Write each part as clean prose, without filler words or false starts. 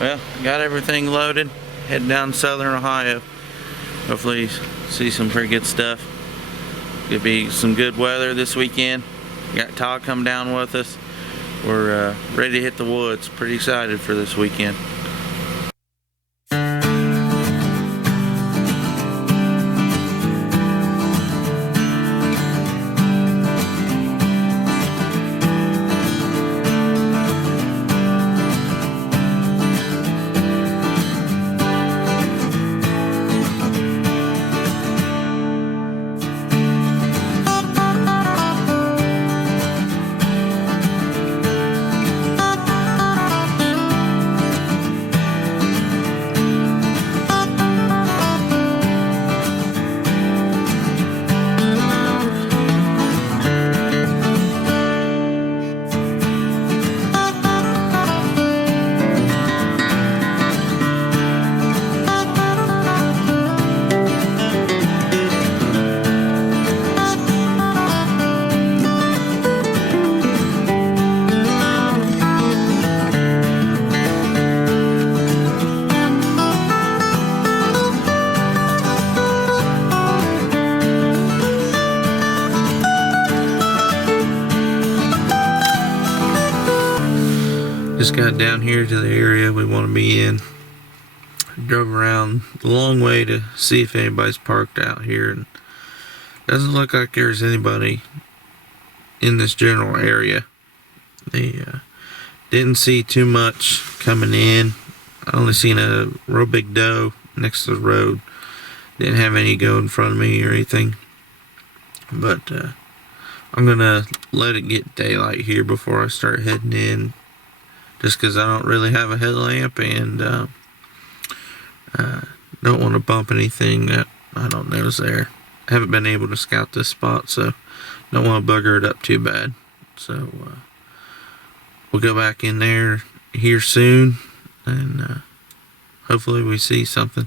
Well, got everything loaded. Heading down to Southern Ohio. Hopefully see some pretty good stuff. Could be some good weather this weekend. Got Todd come down with us. We're ready to hit the woods. Pretty excited for this weekend. Just got down here to the area we want to be in. Drove around a long way to see if anybody's parked out here, and doesn't look like there's anybody in this general area. They didn't see too much coming in. I only seen a real big doe next to the road. Didn't have any go in front of me or anything. But I'm gonna let it get daylight here before I start heading in, just because I don't really have a headlamp and don't want to bump anything that I don't know is there. I haven't been able to scout this spot, so don't want to bugger it up too bad. So we'll go back in there here soon, and hopefully we see something.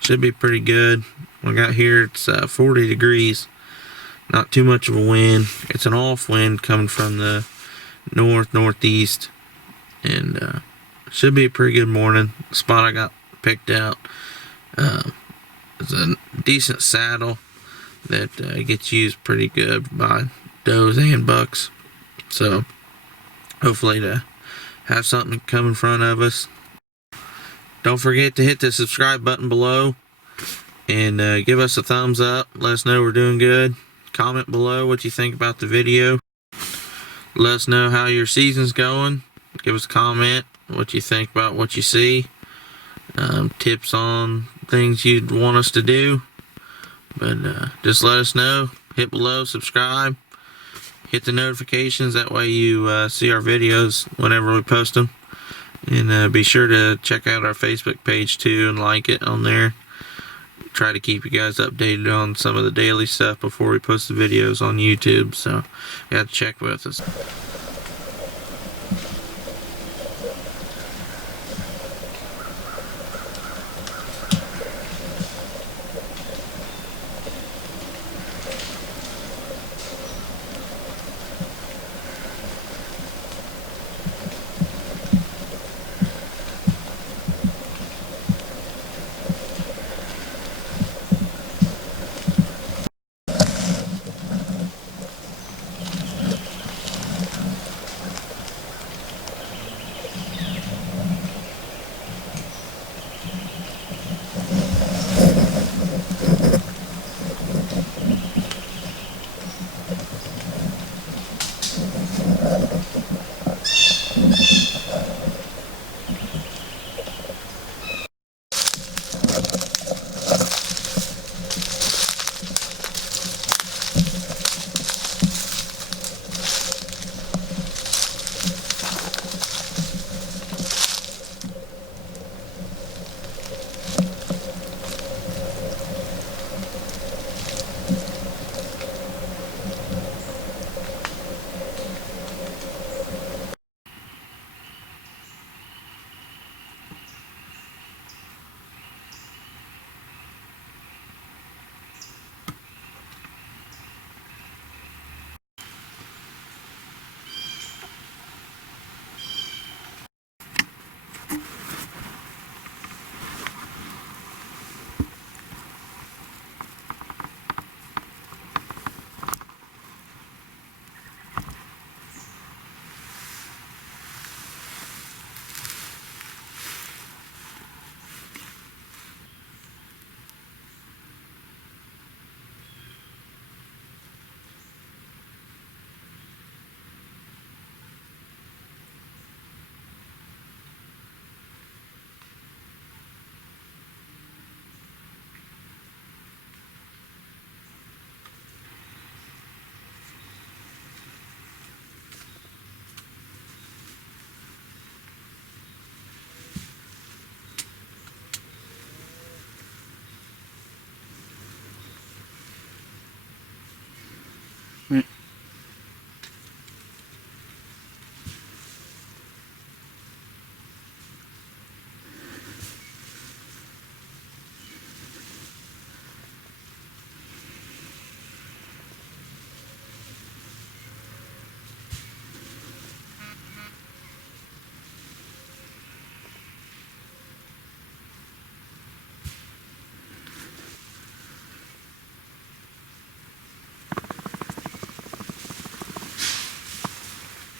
Should be pretty good. When I got here, it's 40 degrees. Not too much of a wind. It's an off wind coming from the northeast. And should be a pretty good morning. The spot I got picked out is a decent saddle that gets used pretty good by does and bucks. So hopefully to have something come in front of us. Don't forget to hit the subscribe button below and give us a thumbs up. Let us know we're doing good. Comment below what you think about the video. Let us know how your season's going. Give us a comment what you think about what you see. Tips on things you'd want us to do. But just let us know. Hit below, subscribe, hit the notifications. That way you see our videos whenever we post them. And be sure to check out our Facebook page too and like it on there. Try to keep you guys updated on some of the daily stuff before we post the videos on YouTube. So you got to check with us.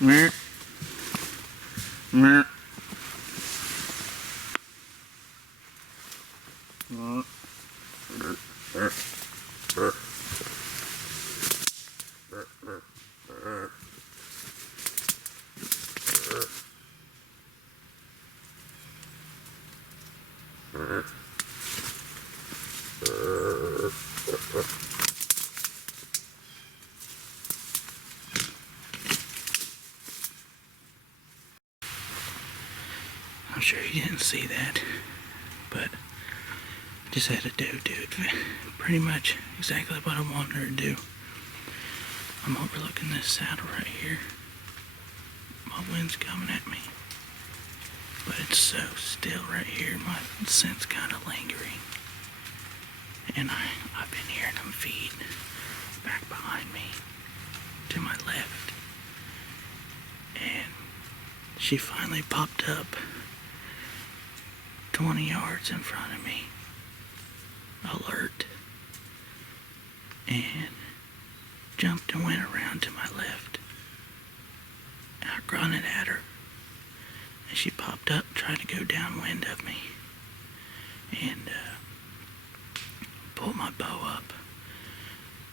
Meh. Meh. I'm sure you didn't see that, but I just had to do it pretty much exactly what I wanted her to do. I'm overlooking this saddle right here. My wind's coming at me, but it's so still right here. My scent's kind of lingering, and I've been hearing them feed back behind me to my left, and she finally popped up 20 yards in front of me, alert, and jumped and went around to my left. And I grunted at her, and she popped up, tried to go downwind of me, and pulled my bow up.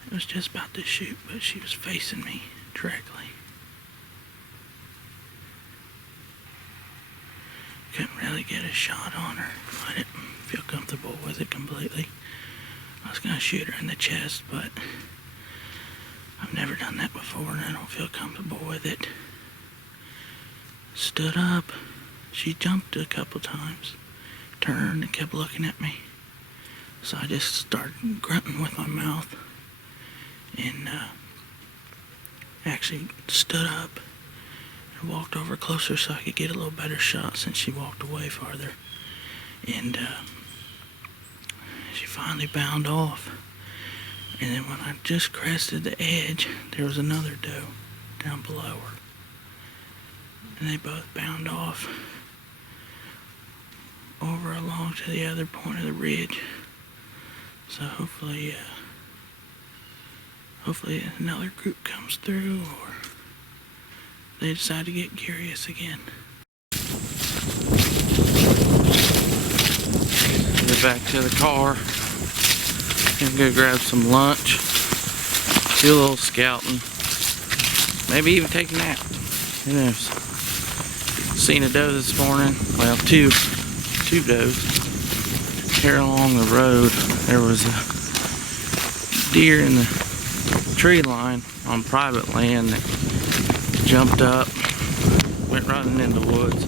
It was just about to shoot, but she was facing me directly. Couldn't really get a shot on her. I didn't feel comfortable with it completely. I was gonna shoot her in the chest, but I've never done that before and I don't feel comfortable with it. Stood up. She jumped a couple times, turned and kept looking at me. So I just started grunting with my mouth and actually stood up and walked over closer so I could get a little better shot since she walked away farther. And she finally bound off. And then when I just crested the edge, there was another doe down below her. And they both bound off over along to the other point of the ridge. So hopefully another group comes through, or they decide to get curious again. Get back to the car and go grab some lunch, do a little scouting, maybe even take a nap. Who knows? Seen a doe this morning. Well, two does. Here along the road, there was a deer in the tree line on private land that jumped up, went running in the woods.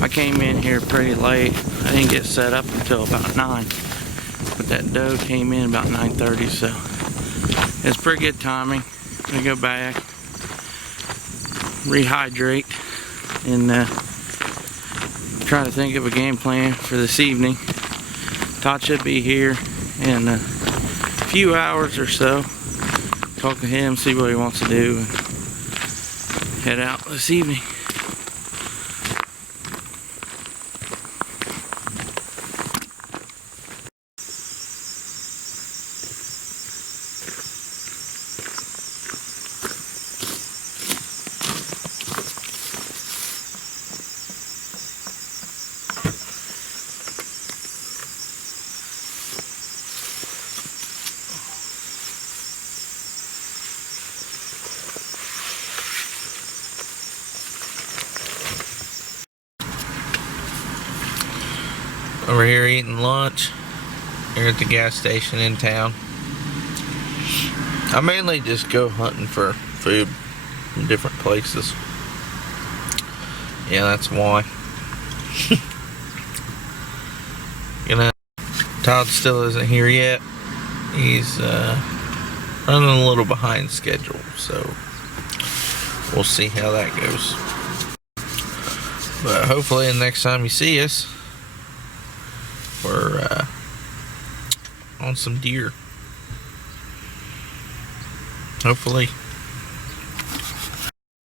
I came in here pretty late. I didn't get set up until about 9, but that doe came in about 9:30, so it's pretty good timing. I'm gonna go back, rehydrate, and try to think of a game plan for this evening. Todd should be here in a few hours or so. Talk to him, see what he wants to do, and head out this evening. Over here eating lunch here at the gas station in town. I mainly just go hunting for food in different places. Yeah, that's why. Todd still isn't here yet. He's running a little behind schedule, so we'll see how that goes. But hopefully the next time you see us, we're on some deer. Hopefully.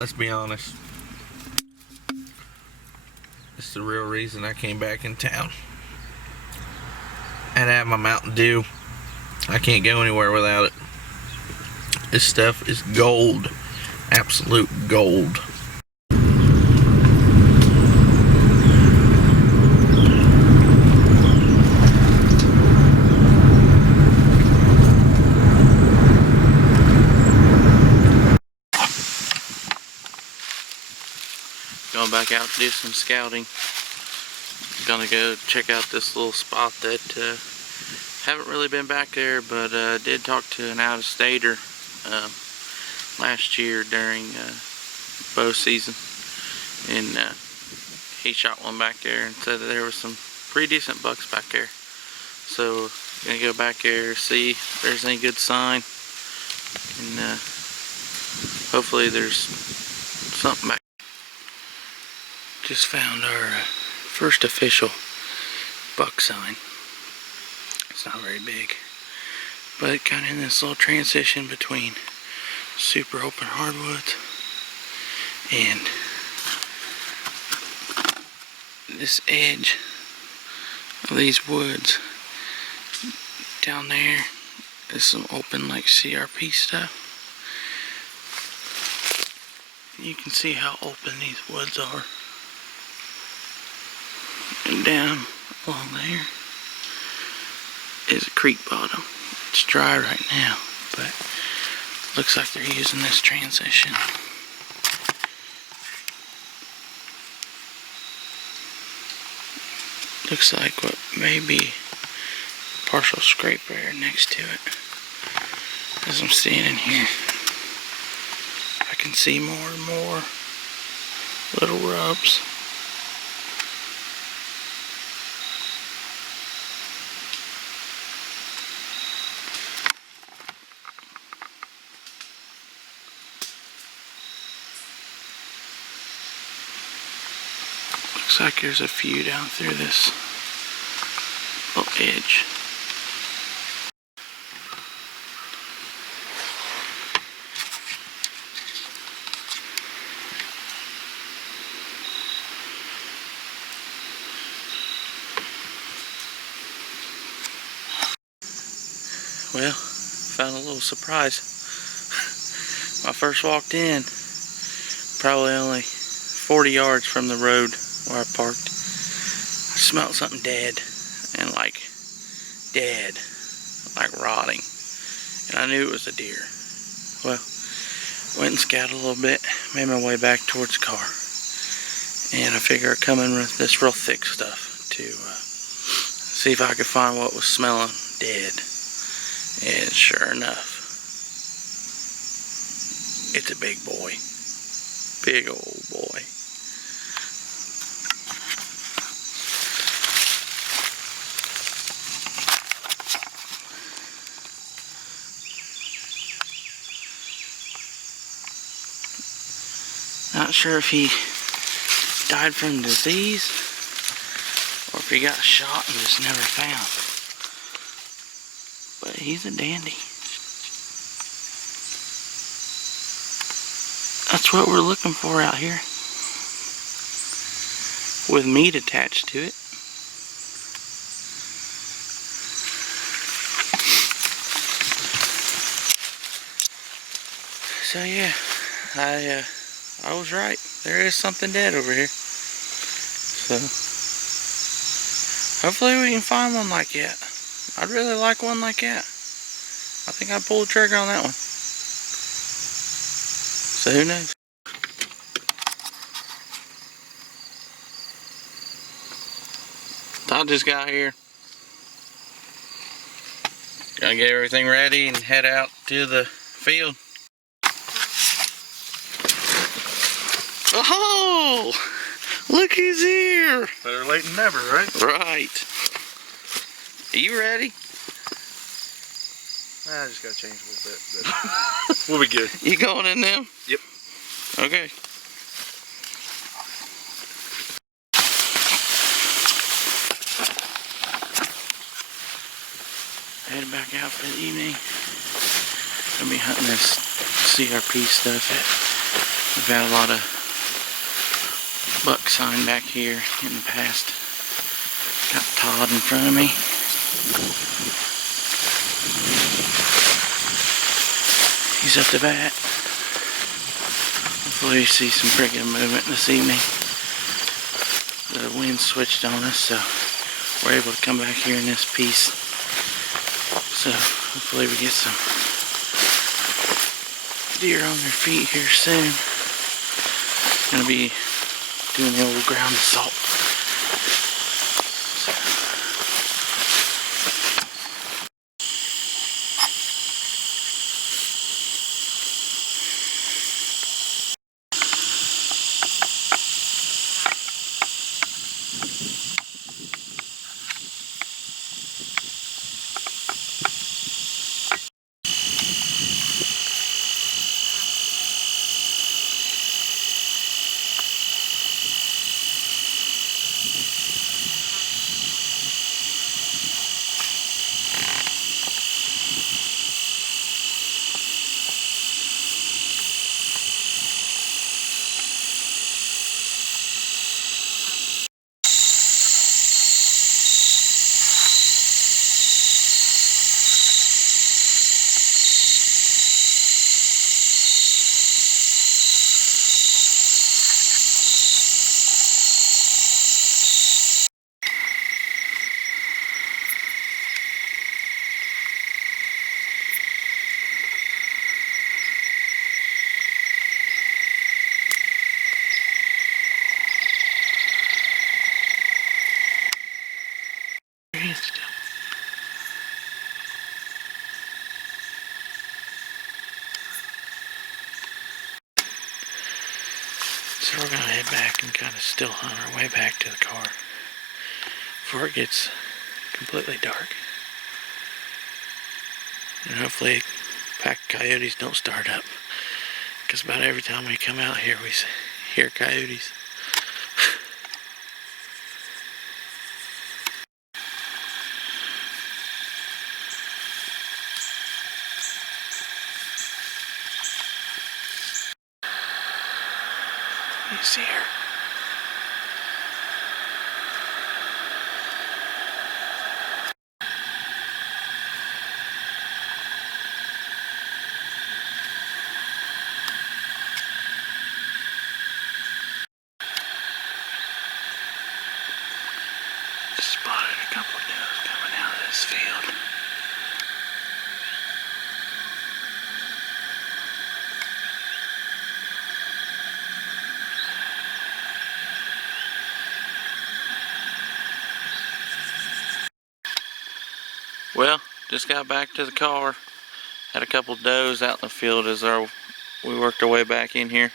Let's be honest. It's the real reason I came back in town. I had to have my Mountain Dew. I can't go anywhere without it. This stuff is gold. Absolute gold. Going back out to do some scouting. Gonna go check out this little spot that haven't really been back there, but did talk to an out-of-stater last year during bow season, and he shot one back there and said that there was some pretty decent bucks back there. So gonna go back there, see if there's any good sign, and hopefully there's something back. Just found our first official buck sign. It's not very big, but kind of in this little transition between super open hardwoods and this edge of these woods. Down there is some open like CRP stuff. You can see how open these woods are. And down along there is a creek bottom. It's dry right now, but looks like they're using this transition. Looks like what may be partial scrape area next to it. As I'm standing here, I can see more and more little rubs. Looks like there's a few down through this little edge. Well, found a little surprise. When I first walked in, probably only 40 yards from the road where I parked, I smelled something dead, and like dead, like rotting, and I knew it was a deer. Well, went and scouted a little bit, made my way back towards the car, and I figured I'd come in with this real thick stuff to see if I could find what was smelling dead. And sure enough, it's a big boy. Big old boy. Not sure if he died from disease or if he got shot and just never found. But he's a dandy. That's what we're looking for out here, with meat attached to it. So yeah, I was right. There is something dead over here. So hopefully we can find one like that. I'd really like one like that. I think I'd pull the trigger on that one. So who knows? Todd just got here. Gonna get everything ready and head out to the field. Oh! Look who's here! Better late than never, right? Right. Are you ready? I just gotta change a little bit, but we'll be good. You going in them? Yep. Okay. Headed back out for the evening. Gonna be hunting this CRP stuff. We've had a lot of buck sign back here in the past. Got Todd in front of me. He's up to bat. Hopefully we see some pretty good movement this evening. The wind switched on us, so we're able to come back here in this piece. So hopefully we get some deer on their feet here soon. Gonna be doing the old ground assault. So we're gonna head back and kind of still hunt our way back to the car before it gets completely dark. And hopefully pack of coyotes don't start up, because about every time we come out here we hear coyotes. You see her? Spotted a couple of does coming out of this field. Well, just got back to the car. Had a couple does out in the field as we worked our way back in here.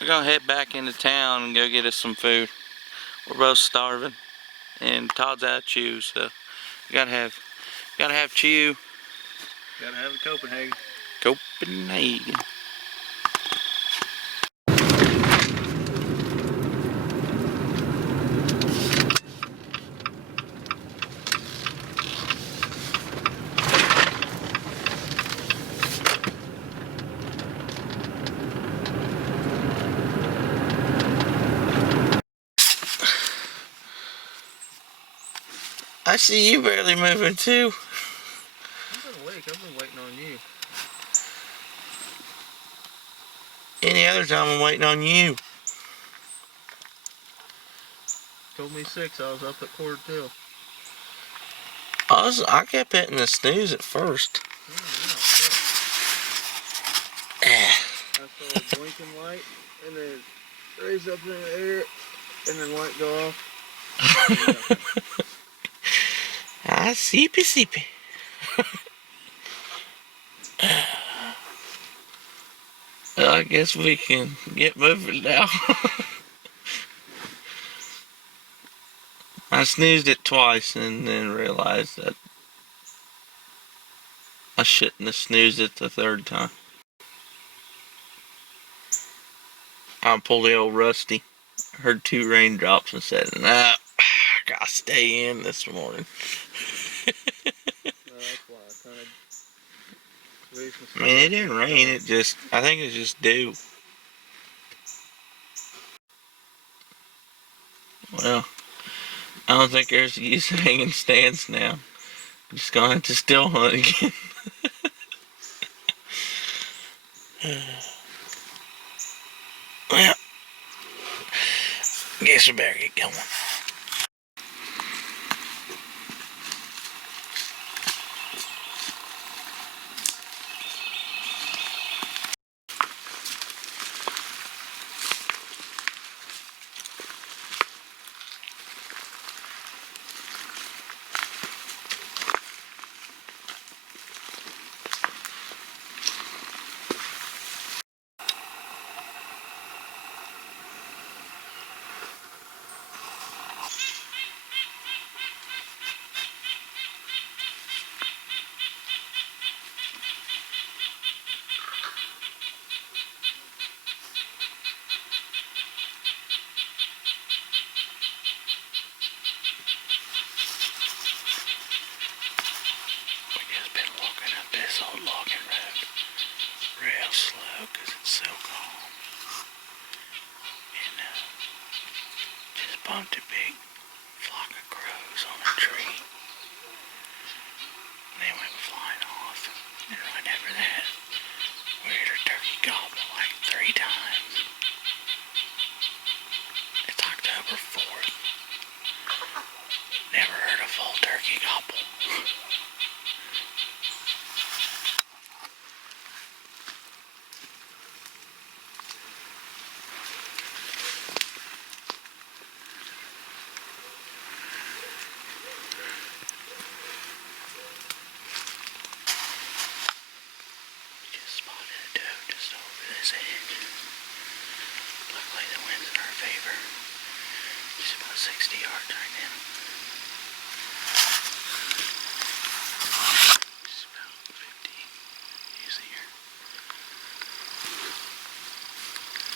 We're gonna head back into town and go get us some food. We're both starving, and Todd's out of chew, so you gotta have chew. Gotta have a Copenhagen. Copenhagen. I see you barely moving too. I've been awake. I've been waiting on you. Any other time I'm waiting on you. Told me 6. I was up at 1:45. I kept hitting the snooze at first. I saw a blinking light, and then raise up in the air, and then light go off. Ah, seepy seepy. Well, I guess we can get moving now. I snoozed it twice and then realized that I shouldn't have snoozed it the third time. I pulled the old Rusty. Heard 2 raindrops and said, nah, I gotta stay in this morning. That's why I kind of raised my. I mean, it didn't rain, I think it's just dew. Well, I don't think there's use of hanging stands now. I'm just gonna have to still hunt again. guess we better get going. Old logging road real slow because it's so calm, and just bumped a big flock of crows on a tree. They went flying off, and right after that we heard a turkey gobble like 3 times. It's October 4th. Never heard a full turkey gobble. Spotted a doe just over this edge. Luckily the wind's in our favor. She's about 60 yards right now. She's about 50. You see her?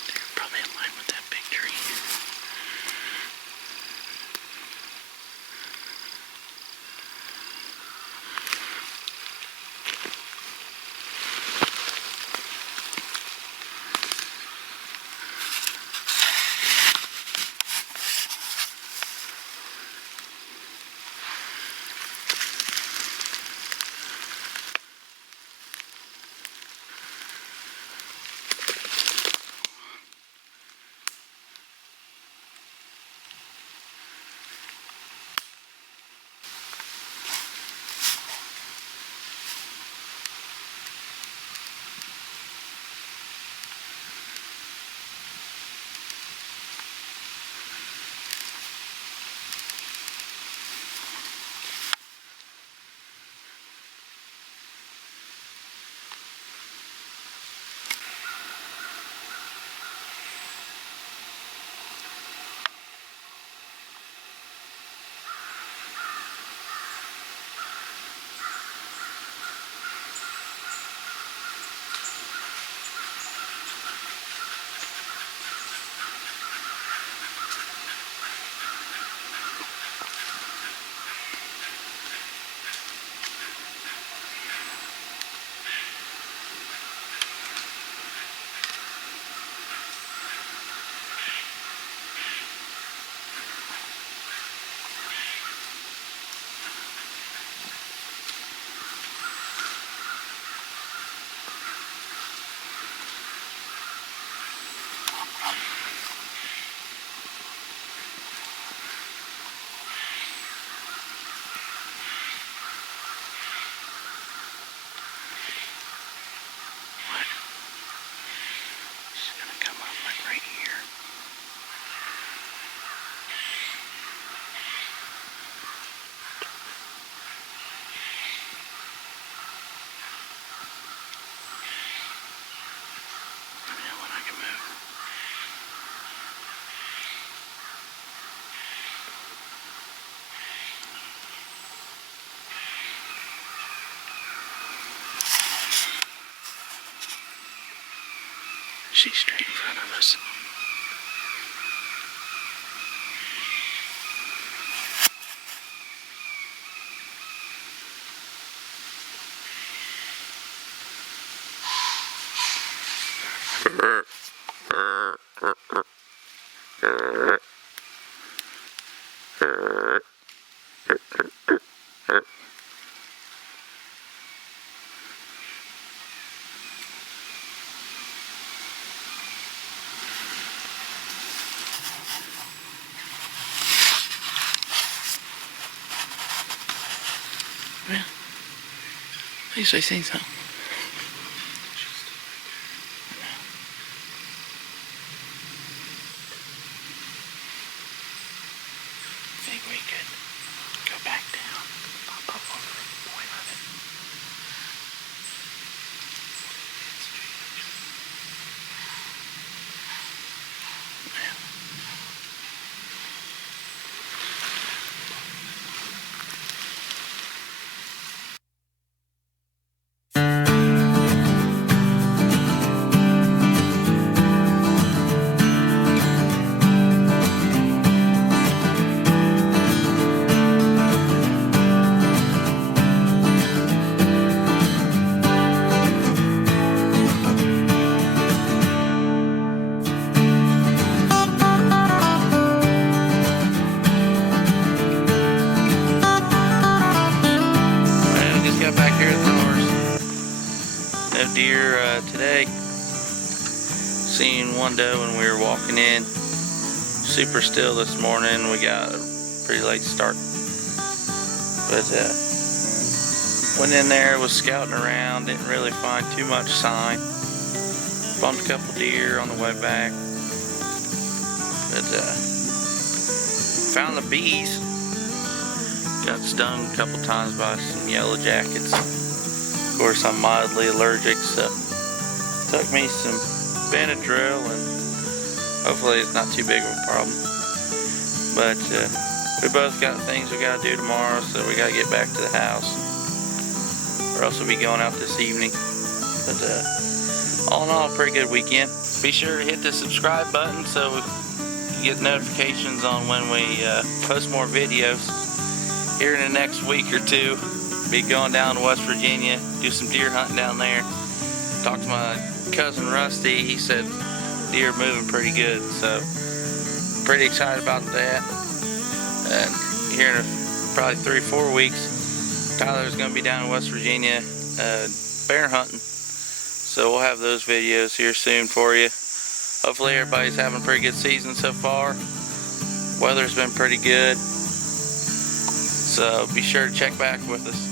They're probably in line with that big tree. She's straight in front of us. Well, at least I seen something. I think we could go back down, pop up over the point of it. Well, just got back here at the horse. No deer today. Seen one doe when we were walking in. Super still this morning. We got a pretty late start. But went in there, was scouting around, didn't really find too much sign. Bumped a couple deer on the way back. But found the bees. Got stung a couple times by some yellow jackets. Of course, I'm mildly allergic, so took me some Benadryl, and hopefully it's not too big of a problem. But we both got things we gotta do tomorrow, so we gotta get back to the house, or else we'll be going out this evening. But all in all, a pretty good weekend. Be sure to hit the subscribe button so you get notifications on when we post more videos. Here in the next week or two, be going down to West Virginia, do some deer hunting down there. Talked to my cousin Rusty, he said deer moving pretty good, so pretty excited about that. And here in probably 3 or 4 weeks, Tyler's going to be down in West Virginia bear hunting, so we'll have those videos here soon for you. Hopefully everybody's having a pretty good season so far. Weather's been pretty good, so be sure to check back with us.